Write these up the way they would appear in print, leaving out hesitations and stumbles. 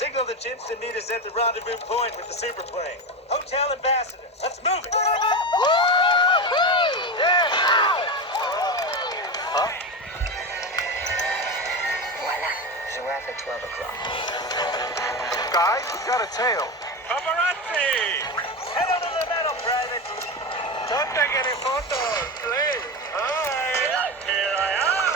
Signal the chimps to meet us at the rendezvous point with the superplane. Hotel Ambassador. Let's move it. Huh? Voila. Giraffe at 12 o'clock. Guys, we've got a tail. Paparazzi! Head over to the metal, Private. Don't take any photos, please. Hi. Here I am.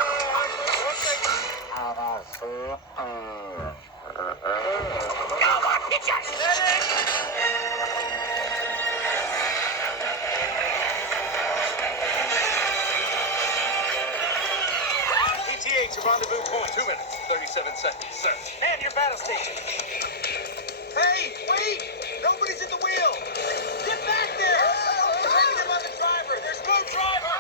ETA to rendezvous point. 2 minutes, 37 seconds, sir. Man your battle station. Hey, wait! Nobody's at the wheel! Get back there! Taking him on the driver! There's no driver!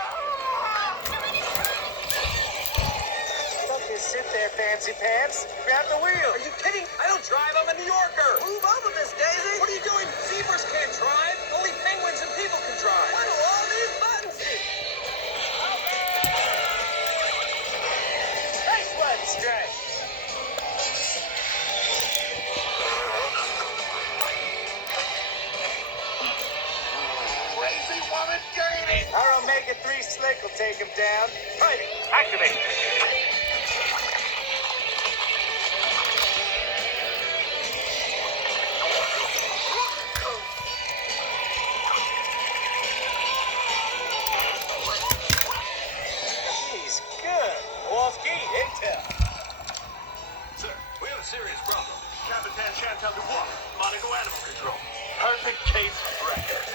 Don't just sit there, fancy pants. Grab the wheel. Are you kidding? I don't drive. I'm a New Yorker. Move over, Miss Daisy. What are you doing? Zebras can't drive. Only penguins and people can drive. What do all these buttons do? Nice one, Stripe. Crazy woman gaining! Our Omega-3 slick will take him down. Fighting. Activate. He's good. Wolfsky, intel. Sir, we have a serious problem. Capitan Chantal Dubois, Monaco Animal Control. Perfect case record.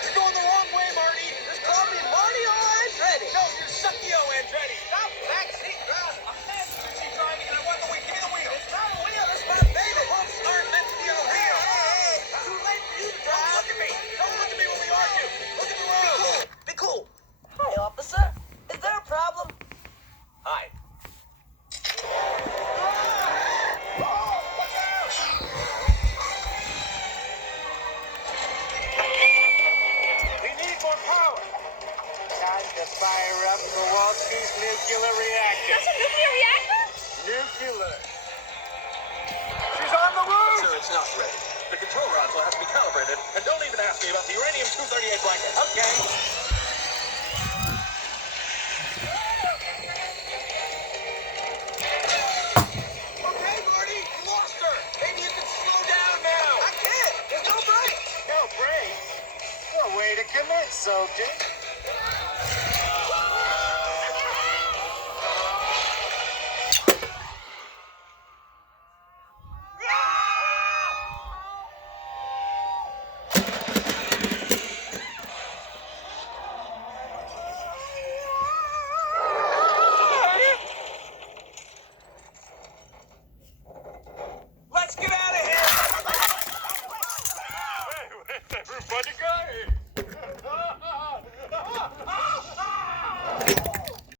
You're going the wrong way, Marty. There's coffee Marty or Andretti. No, you're Suckio Andretti. Stop backseat drive. I'm passenger seat driving and I want the wheel. Give me the wheel. It's not a wheel. It's my baby. Hooks aren't meant to be on a wheel. Hey, too late for you to drive. Don't look at me. Don't look at me when we argue. Look at the road. Be cool. Hi, officer. Is there a problem? Hi. We need more power. Time to fire up Kowalski's nuclear reactor. That's a nuclear reactor? Nuclear. She's on the roof! Sir, it's not ready. The control rods will have to be calibrated. And don't even ask me about the uranium-238 blanket. Okay. Okay, Marty, you lost her. Maybe you can slow down now. I can't. There's no brakes. No brakes? No way to commit, soldier.